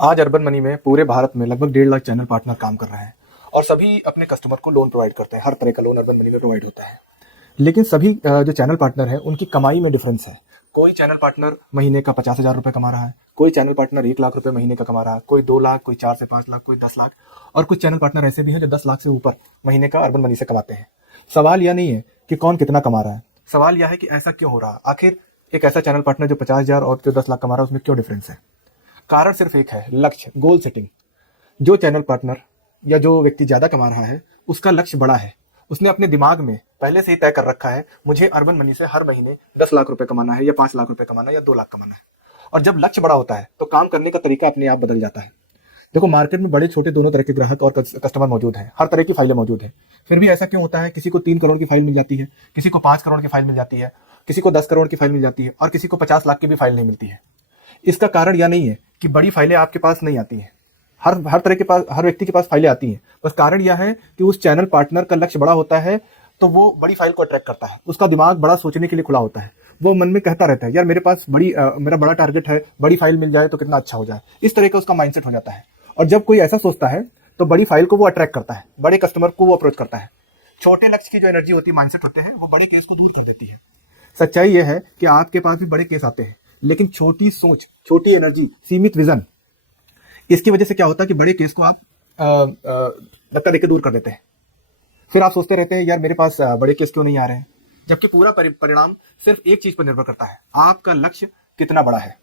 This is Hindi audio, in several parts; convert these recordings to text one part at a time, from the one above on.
आज अर्बन मनी में पूरे भारत में लगभग 1.5 लाख चैनल पार्टनर काम कर रहे हैं और सभी अपने कस्टमर को लोन प्रोवाइड करते हैं। हर तरह का लोन अर्बन मनी में प्रोवाइड होता है। लेकिन सभी जो चैनल पार्टनर हैं उनकी कमाई में डिफरेंस है। कोई चैनल पार्टनर महीने का 50,000 रुपये कमा रहा है, कोई चैनल पार्टनर 1 लाख रुपए महीने का कमा रहा है, कोई 2 लाख, कोई 4 से 5 लाख, कोई 10 लाख, और कुछ चैनल पार्टनर ऐसे भी हैं जो 10 लाख से ऊपर महीने का अर्बन मनी से कमाते हैं। सवाल यह नहीं है कि कौन कितना कमा रहा है, सवाल यह है कि ऐसा क्यों हो रहा है। आखिर एक ऐसा चैनल पार्टनर जो 50,000 और जो 10 लाख कमा रहा है उसमें क्यों डिफरेंस है? कारण सिर्फ एक है, लक्ष्य, गोल सेटिंग। जो चैनल पार्टनर या जो व्यक्ति ज्यादा कमा रहा है उसका लक्ष्य बड़ा है। उसने अपने दिमाग में पहले से ही तय कर रखा है, मुझे अर्बन मनी से हर महीने 10 लाख रुपए कमाना है, या 5 लाख रुपए कमाना है, या 2 लाख कमाना है। और जब लक्ष्य बड़ा होता है तो काम करने का तरीका अपने आप बदल जाता है। देखो, मार्केट में बड़े छोटे दोनों तरह के ग्राहक और कस्टमर मौजूद हैं, हर तरह की फाइलें मौजूद हैं। फिर भी ऐसा क्यों होता है, किसी को 3 करोड़ की फाइल मिल जाती है, किसी को 5 करोड़ की फाइल मिल जाती है, किसी को 10 करोड़ की फाइल मिल जाती है, और किसी को 50 लाख की भी फाइल नहीं मिलती है? इसका कारण यह नहीं है कि बड़ी फाइलें आपके पास नहीं आती हैं। हर तरह के पास, हर व्यक्ति के पास फाइलें आती हैं। बस कारण यह है कि उस चैनल पार्टनर का लक्ष्य बड़ा होता है तो वो बड़ी फाइल को अट्रैक्ट करता है। उसका दिमाग बड़ा सोचने के लिए खुला होता है। वो मन में कहता रहता है, यार मेरे पास मेरा बड़ा टारगेट है, बड़ी फाइल मिल जाए तो कितना अच्छा हो जाए। इस तरह का उसका माइंडसेट हो जाता है। और जब कोई ऐसा सोचता है तो बड़ी फाइल को वो अट्रैक्ट करता है, बड़े कस्टमर को वो अप्रोच करता है। छोटे लक्ष्य की जो एनर्जी होती है, माइंडसेट होते हैं, वो बड़े केस को दूर कर देती है। सच्चाई यह है कि आपके पास भी बड़े केस आते हैं, लेकिन छोटी सोच, छोटी एनर्जी, सीमित विजन, इसकी वजह से क्या होता है कि बड़े केस को आप धक्का देकर दूर कर देते हैं। फिर आप सोचते रहते हैं, यार मेरे पास बड़े केस क्यों नहीं आ रहे हैं, जबकि पूरा परिणाम सिर्फ एक चीज पर निर्भर करता है, आपका लक्ष्य कितना बड़ा है।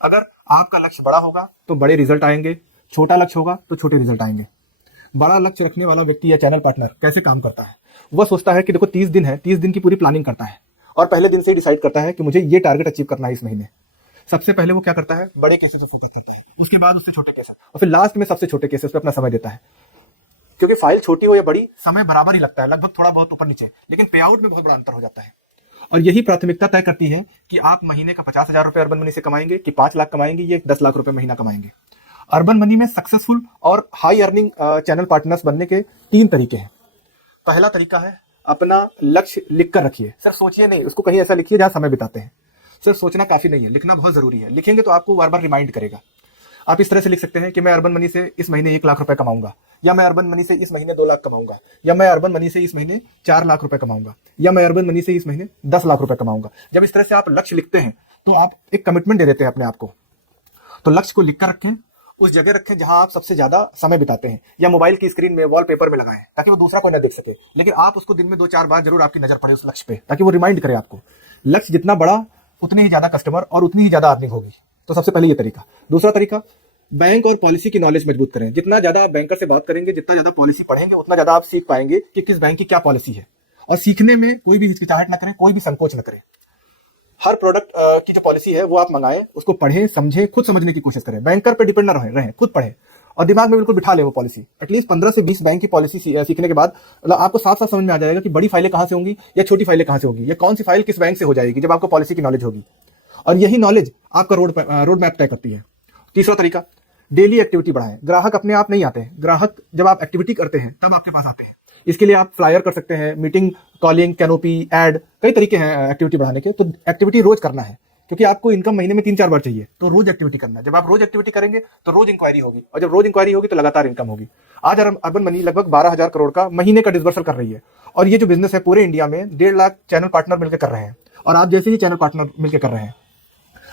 अगर आपका लक्ष्य बड़ा होगा तो बड़े रिजल्ट आएंगे, छोटा लक्ष्य होगा तो छोटे रिजल्ट आएंगे। बड़ा लक्ष्य रखने वाला व्यक्ति या चैनल पार्टनर कैसे काम करता है? वह सोचता है कि देखो 30 दिन है, 30 दिन की पूरी प्लानिंग करता है और पहले दिन से ही डिसाइड करता है कि मुझे ये टारगेट अचीव करना है इस महीने। सबसे पहले वो क्या करता है, बड़े केसेस पे फोकस करता है, उसके बाद उससे छोटे केसेस, और फिर लास्ट में सबसे छोटे केसेस पे अपना समय देता है। क्योंकि फाइल छोटी हो या बड़ी, समय बराबर ही लगता है, लगभग थोड़ा बहुत ऊपर नीचे, लेकिन पे आउट में बहुत बड़ा अंतर हो जाता है। और यही प्राथमिकता तय करती है कि आप महीने का 50,000 रुपए अर्बन मनी से कमाएंगे, कि 5 लाख कमाएंगे, या 10 लाख रुपए महीना कमाएंगे। अर्बन मनी में सक्सेसफुल और हाई अर्निंग चैनल पार्टनर्स बनने के 3 तरीके हैं। पहला तरीका है, अपना लक्ष्य लिख कर रखिए। सिर्फ सोचिए नहीं, उसको कहीं ऐसा लिखिए जहां समय बिताते हैं। सिर्फ सोचना काफी नहीं है, लिखना बहुत जरूरी है। लिखेंगे तो आपको बार बार रिमाइंड करेगा। आप इस तरह से लिख सकते हैं कि मैं अर्बन मनी से इस महीने 1 लाख रुपए कमाऊंगा, या मैं अर्बन मनी से इस महीने 2 लाख कमाऊंगा, या मैं अर्बन मनी से इस महीने 4 लाख रुपए कमाऊंगा, या मैं अर्बन मनी से इस महीने 10 लाख रुपए कमाऊंगा। जब इस तरह से आप लक्ष्य लिखते हैं तो आप एक कमिटमेंट दे देते हैं अपने आप को। तो लक्ष्य को लिख कर रखें, उस जगह रखें जहां आप सबसे ज्यादा समय बिताते हैं, या मोबाइल की स्क्रीन में, वॉलपेपर में लगाएं, ताकि वो दूसरा कोई ना देख सके। लेकिन आप उसको दिन में 2-4 बार जरूर आपकी नजर पड़े उस लक्ष्य पे, ताकि वो रिमाइंड करे आपको। लक्ष्य जितना बड़ा उतने ही ज्यादा कस्टमर और उतनी ही ज्यादा अर्निंग होगी। तो सबसे पहले ये तरीका। दूसरा तरीका, बैंक और पॉलिसी की नॉलेज मजबूत करें। जितना ज्यादा आप बैंकर से बात करेंगे, जितना ज्यादा पॉलिसी पढ़ेंगे, उतना ज्यादा आप सीख पाएंगे कि किस बैंक की क्या पॉलिसी है। और सीखने में कोई भी हिचकिचाहट ना करें, कोई भी संकोच ना करें। हर प्रोडक्ट की जो पॉलिसी है वो आप मंगाएं, उसको पढ़ें, समझें, खुद समझने की कोशिश करें। बैंकर पे डिपेंड ना रहें, खुद पढ़ें और दिमाग में बिल्कुल बिठा ले वो पॉलिसी। एटलीस्ट 15 से 20 बैंक की पॉलिसी सीखने के बाद मतलब आपको साफ साफ समझ में आ जाएगा कि बड़ी फाइलें कहां से होंगी या छोटी फाइलें कहां से होगी, या कौन सी फाइल किस बैंक से हो जाएगी, जब आपको पॉलिसी की नॉलेज होगी। और यही नॉलेज आपका रोड मैप तय करती है। तीसरा तरीका, डेली एक्टिविटी बढ़ाएं। ग्राहक अपने आप नहीं आते हैं, ग्राहक जब आप एक्टिविटी करते हैं तब आपके पास आते हैं। इसके लिए आप फ्लायर कर सकते हैं, मीटिंग, कॉलिंग, कैनोपी, एड, कई तरीके हैं एक्टिविटी बढ़ाने के। तो एक्टिविटी रोज करना है, क्योंकि आपको इनकम महीने में 3-4 बार चाहिए, तो रोज एक्टिविटी करना है। जब आप रोज एक्टिविटी करेंगे तो रोज इंक्वायरी होगी, और जब रोज इंक्वायरी होगी तो लगातार इनकम होगी। आज अर्बन मनी लगभग 12,000 करोड़ का महीने का डिसबर्सल कर रही है, और ये जो बिजनेस है पूरे इंडिया में 1.5 लाख चैनल पार्टनर मिलकर कर रहे हैं, और आप जैसे ही चैनल पार्टनर मिलकर कर रहे हैं।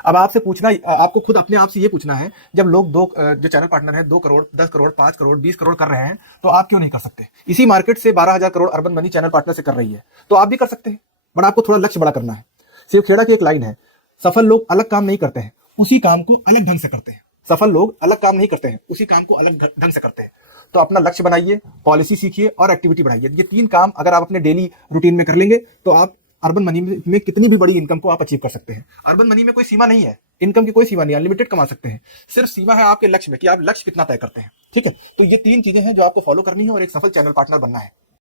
अब आपसे पूछना, आपको खुद अपने आप से ये पूछना है, जब लोग जो चैनल पार्टनर हैं 2 करोड़, 10 करोड़, 5 करोड़, 20 करोड़ कर रहे हैं, तो आप क्यों नहीं कर सकते? इसी मार्केट से 12,000 crore urban money channel partner से कर रही है, तो आप भी कर सकते हैं। बट आपको थोड़ा लक्ष्य बड़ा करना है। शिव खेड़ा की एक लाइन है, सफल लोग अलग काम नहीं करते हैं, उसी काम को अलग ढंग से करते हैं। सफल लोग अलग काम नहीं करते हैं, उसी काम को अलग ढंग से करते हैं। तो अपना लक्ष्य बनाइए, पॉलिसी सीखिए और एक्टिविटी बढ़ाइए। ये 3 काम अगर आप अपने डेली रूटीन में कर लेंगे तो आप अर्बन मनी में कितनी भी बड़ी इनकम को आप अचीव कर सकते हैं। अर्बन मनी में कोई सीमा नहीं है, इनकम की कोई सीमा नहीं है, अनलिमिटेड कमा सकते हैं। सिर्फ सीमा है आपके लक्ष्य में कि आप लक्ष्य कितना तय करते हैं। ठीक है, तो ये 3 चीजें हैं जो आपको फॉलो करनी है और एक सफल चैनल पार्टनर बनना है।